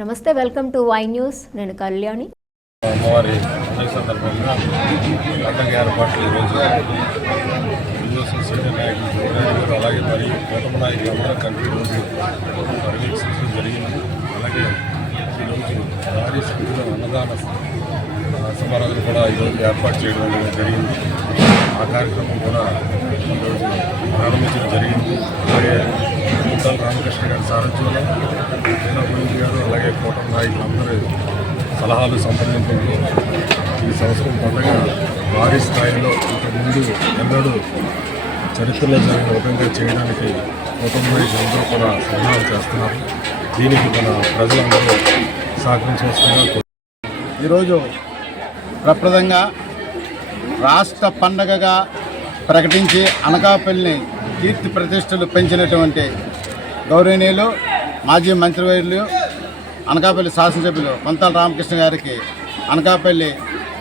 నమస్తే welcome to Y news. నేను కళ్యాణి. అమ్మవారి సందర్భంగా ఏర్పాట్లు ఈరోజు సీనియర్ నాయకులు అలాగే మరి కూటమి నాయకులు పర్యవేక్షించడం జరిగింది. అలాగే ఈరోజు భారీ సంఖ్యలో అన్నదాన సమారాధన కూడా ఈరోజు ఏర్పాటు చేయడం జరిగింది. ఆ కార్యక్రమం కూడా ఈరోజు ప్రారంభించడం జరిగింది. అలాగే ముత్తాల రామకృష్ణ గారి సారథ్యంలో జైనపురి గారు అలాగే కోటం నాయకులు అందరూ సలహాలు సంప్రదింపులు ఈ సంవత్సరం పండుగ భారీ స్థాయిలో ఇంతకుముందు ఎన్నడూ చరిత్రలో జరిగిన విధంగా చేయడానికి కుటుంబ అందరూ కూడా సన్నాహాలు చేస్తున్నారు. దీనికి మన ప్రజలందరూ సహకరించవలసిందిగా ఈరోజు ప్రప్రదంగా రాష్ట్ర పండగగా ప్రకటించి అనకాపల్లిని కీర్తి ప్రతిష్టలు పెంచినటువంటి గౌరవనీయులు మాజీ మంత్రివర్యులు అనకాపల్లి శాసనసభ్యులు పంతాల రామకృష్ణ గారికి అనకాపల్లి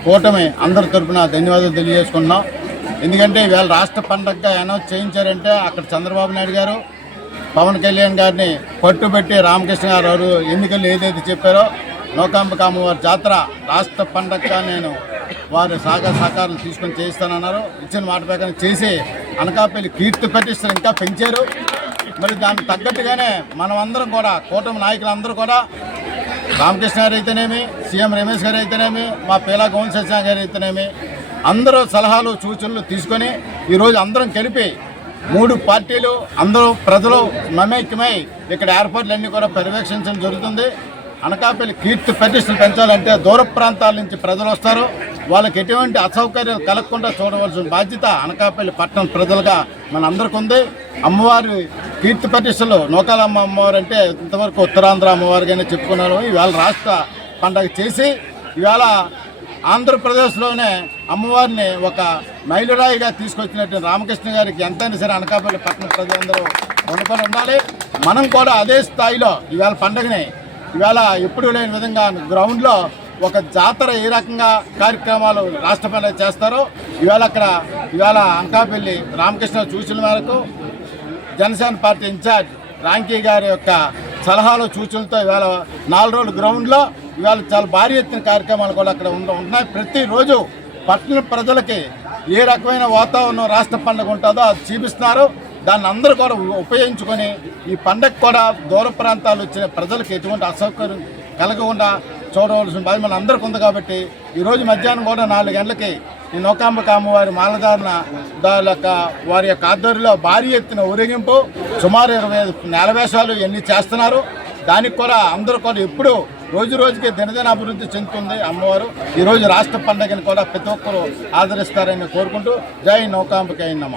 కూటమి అందరి తరపున ధన్యవాదాలు తెలియజేసుకున్నాం ఎందుకంటే ఇవాళ రాష్ట్ర పండగగా అనౌన్స్ చేయించారంటే అక్కడ చంద్రబాబు నాయుడు గారు పవన్ కళ్యాణ్ గారిని పట్టుబెట్టి రామకృష్ణ గారు వారు ఎన్నికలు ఏదైతే చెప్పారో నోకాంబకామ వారి జాతర రాష్ట్ర పండగగా నేను వారి సహకార సహకారాలు తీసుకొని చేయిస్తానన్నారు. ఇచ్చిన మాట ప్రకారం చేసి అనకాపల్లి కీర్తి ప్రతిష్టలు ఇంకా పెంచారు. మరి దానికి తగ్గట్టుగానే మనమందరం కూడా కూటమి నాయకులందరూ కూడా రామకృష్ణ గారు అయితేనేమి సీఎం రమేష్ గారు అయితేనేమి మా పేలా గౌన్ గారు అయితేనేమి అందరూ సలహాలు సూచనలు తీసుకొని ఈరోజు అందరం కలిపి మూడు పార్టీలు అందరూ ప్రజలు మమైక్యమై ఇక్కడ ఏర్పాట్లన్నీ కూడా పర్యవేక్షించడం జరుగుతుంది. అనకాపల్లి కీర్తి ప్రతిష్టలు పెంచాలంటే దూర ప్రాంతాల నుంచి ప్రజలు వస్తారు. వాళ్ళకి ఎటువంటి అసౌకర్యాలు కలగకుండా చూడవలసిన బాధ్యత అనకాపల్లి పట్టణ ప్రజలుగా మన అందరికి ఉంది అమ్మవారి కీర్తి ప్రతిష్టలు నూకాలమ్మ అమ్మవారు అంటే ఇంతవరకు ఉత్తరాంధ్ర అమ్మవారిగానే చెప్పుకున్నారు. ఇవాళ రాష్ట్ర పండగ చేసి ఇవాళ ఆంధ్రప్రదేశ్లోనే అమ్మవారిని ఒక మైలురాయిగా తీసుకొచ్చినట్టు రామకృష్ణ గారికి ఎంతైనా సరే అనకాపల్లి పట్టణ ప్రజలందరూ రుణపడి ఉండాలి. మనం కూడా అదే స్థాయిలో ఇవాళ పండగని ఇవాళ ఎప్పుడు లేని విధంగా గ్రౌండ్లో ఒక జాతర ఏ రకంగా కార్యక్రమాలు రాష్ట్ర పండుగ చేస్తారో ఇవాళ అక్కడ ఇవాళ అనకాపల్లి రామకృష్ణ సూచనల మేరకు జనసేన పార్టీ ఇన్ఛార్జ్ రాంకీ గారి యొక్క సలహాలు సూచనలతో ఇవాళ నాలుగు రోజుల గ్రౌండ్లో ఇవాళ చాలా భారీ ఎత్తున కార్యక్రమాలు కూడా అక్కడ ఉండ ఉంటున్నాయి. ప్రతిరోజు పట్టణ ప్రజలకి ఏ రకమైన వాతావరణం రాష్ట్ర పండుగ ఉంటుందో అది చూపిస్తున్నారు. దాన్ని అందరూ కూడా ఉపయోగించుకొని ఈ పండగ కూడా దూర ప్రాంతాలు వచ్చిన ప్రజలకు ఎటువంటి అసౌకర్యం కలగకుండా చూడవలసిన బాధ్యత మన అందరికీ ఉంది కాబట్టి ఈరోజు మధ్యాహ్నం కూడా నాలుగు గంటలకి ఈ నౌకాంబక అమ్మవారి మాలధారణ దాని యొక్క వారి యొక్క ఆధ్వర్యంలో భారీ ఎత్తున ఊరేగింపు. సుమారు ఇరవై ఐదు నేలవేషాలు ఇవన్నీ చేస్తున్నారు. దానికి కూడా అందరూ కూడా ఎప్పుడు రోజు రోజుకి దినదిన అభివృద్ధి చెందుతుంది అమ్మవారు. ఈరోజు రాష్ట్ర పండుగని కూడా ప్రతి ఒక్కరూ ఆదరిస్తారని కోరుకుంటూ జై నౌకాంబిక నమ.